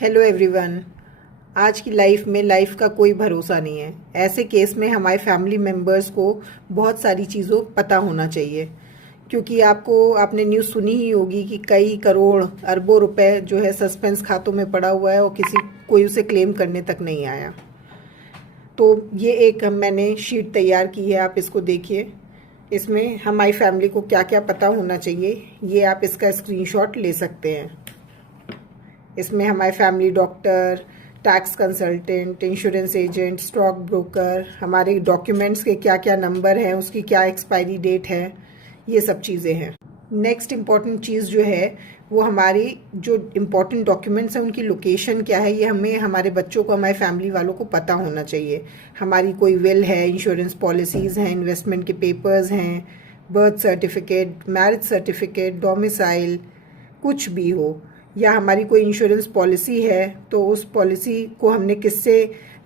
Hello everyone. आज की life में लाइफ का कोई भरोसा नहीं है। ऐसे केस में हमारे फैमिली मेम्बर्स को बहुत सारी चीज़ों पता होना चाहिए, क्योंकि आपने न्यूज़ सुनी ही होगी कि कई करोड़ अरबों रुपए जो है सस्पेंस खातों में पड़ा हुआ है और कोई उसे क्लेम करने तक नहीं आया। तो ये एक मैंने शीट तैयार की है, आप इसको देखिए। इसमें हमारी फैमिली को क्या क्या पता होना चाहिए, ये आप इसका स्क्रीनशॉट ले सकते हैं। इसमें हमारे family doctor, tax consultant, insurance agent, stock broker, हमारे डॉक्यूमेंट्स के क्या क्या नंबर हैं, उसकी क्या एक्सपायरी डेट है, ये सब चीज़ें हैं। नेक्स्ट इम्पॉर्टेंट चीज़ जो है वो हमारी जो इम्पॉर्टेंट डॉक्यूमेंट्स हैं उनकी लोकेशन क्या है, ये हमें हमारे बच्चों को, हमारे फैमिली वालों को पता होना चाहिए। हमारी कोई विल है, इंश्योरेंस पॉलिसीज़ हैं, इन्वेस्टमेंट के पेपर्स हैं, birth certificate, marriage certificate, domicile, कुछ भी हो, या हमारी कोई इंश्योरेंस पॉलिसी है तो उस पॉलिसी को हमने किससे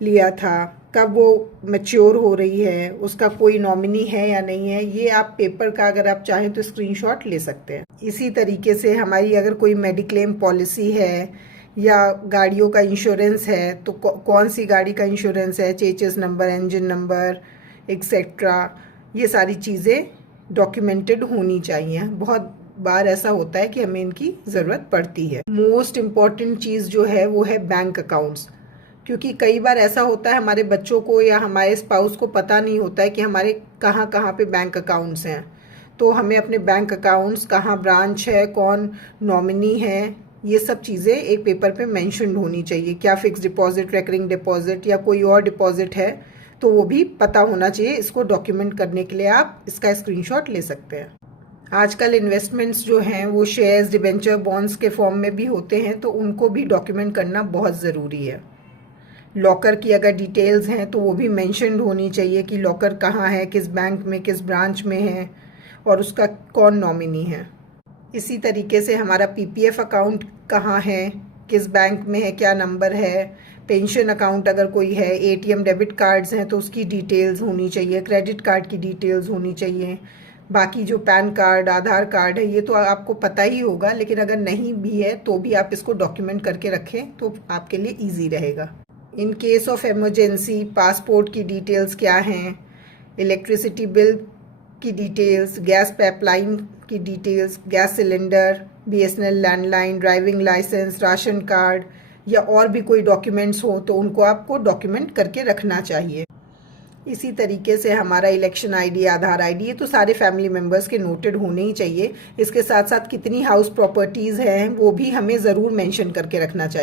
लिया था, कब वो मैच्योर हो रही है, उसका कोई नॉमिनी है या नहीं है, ये आप पेपर का अगर आप चाहें तो स्क्रीनशॉट ले सकते हैं। इसी तरीके से हमारी अगर कोई मेडिक्लेम पॉलिसी है या गाड़ियों का इंश्योरेंस है तो कौन सी गाड़ी का इंश्योरेंस है, chassis number, engine number, etcetera, ये सारी चीज़ें डॉक्यूमेंटेड होनी चाहिए। बहुत बार ऐसा होता है कि हमें इनकी ज़रूरत पड़ती है। मोस्ट इम्पॉर्टेंट चीज़ जो है वो है बैंक अकाउंट्स, क्योंकि कई बार ऐसा होता है हमारे बच्चों को या हमारे स्पाउस को पता नहीं होता है कि हमारे कहाँ कहाँ पे बैंक अकाउंट्स हैं। तो हमें अपने बैंक अकाउंट्स, कहाँ ब्रांच है, कौन नॉमिनी है, ये सब चीज़ें एक पेपर पे मेंशन होनी चाहिए। क्या फिक्स डिपॉजिट, रेकरिंग डिपॉजिट या कोई और डिपॉजिट है तो वो भी पता होना चाहिए। इसको डॉक्यूमेंट करने के लिए आप इसका स्क्रीनशॉट ले सकते हैं। आजकल इन्वेस्टमेंट्स जो हैं वो शेयर्स, डिबेंचर, बॉन्ड्स के फॉर्म में भी होते हैं, तो उनको भी डॉक्यूमेंट करना बहुत ज़रूरी है। लॉकर की अगर डिटेल्स हैं तो वो भी मेंशन्ड होनी चाहिए कि लॉकर कहाँ है, किस बैंक में, किस ब्रांच में है और उसका कौन नॉमिनी है। इसी तरीके से हमारा पीपीएफ अकाउंट कहाँ है, किस बैंक में है, क्या नंबर है, पेंशन अकाउंट अगर कोई है, एटीएम, डेबिट कार्ड्स हैं तो उसकी डिटेल्स होनी चाहिए, क्रेडिट कार्ड की डिटेल्स होनी चाहिए। बाकी जो पैन कार्ड, आधार कार्ड है, ये तो आपको पता ही होगा, लेकिन अगर नहीं भी है तो भी आप इसको डॉक्यूमेंट करके रखें तो आपके लिए ईजी रहेगा। In case of emergency passport की डिटेल्स क्या हैं, इलेक्ट्रिसिटी बिल की डिटेल्स, गैस पाइपलाइन की details, gas cylinder, BSNL landline, driving licence, ration card या और भी कोई डॉक्यूमेंट्स हो तो उनको आपको डॉक्यूमेंट करके रखना चाहिए। इसी तरीके से हमारा इलेक्शन आईडी, आधार आईडी, ये तो सारे फैमिली मेम्बर्स के नोटेड होने ही चाहिए। इसके साथ साथ कितनी हाउस प्रॉपर्टीज़ हैं वो भी हमें ज़रूर मेंशन करके रखना चाहिए।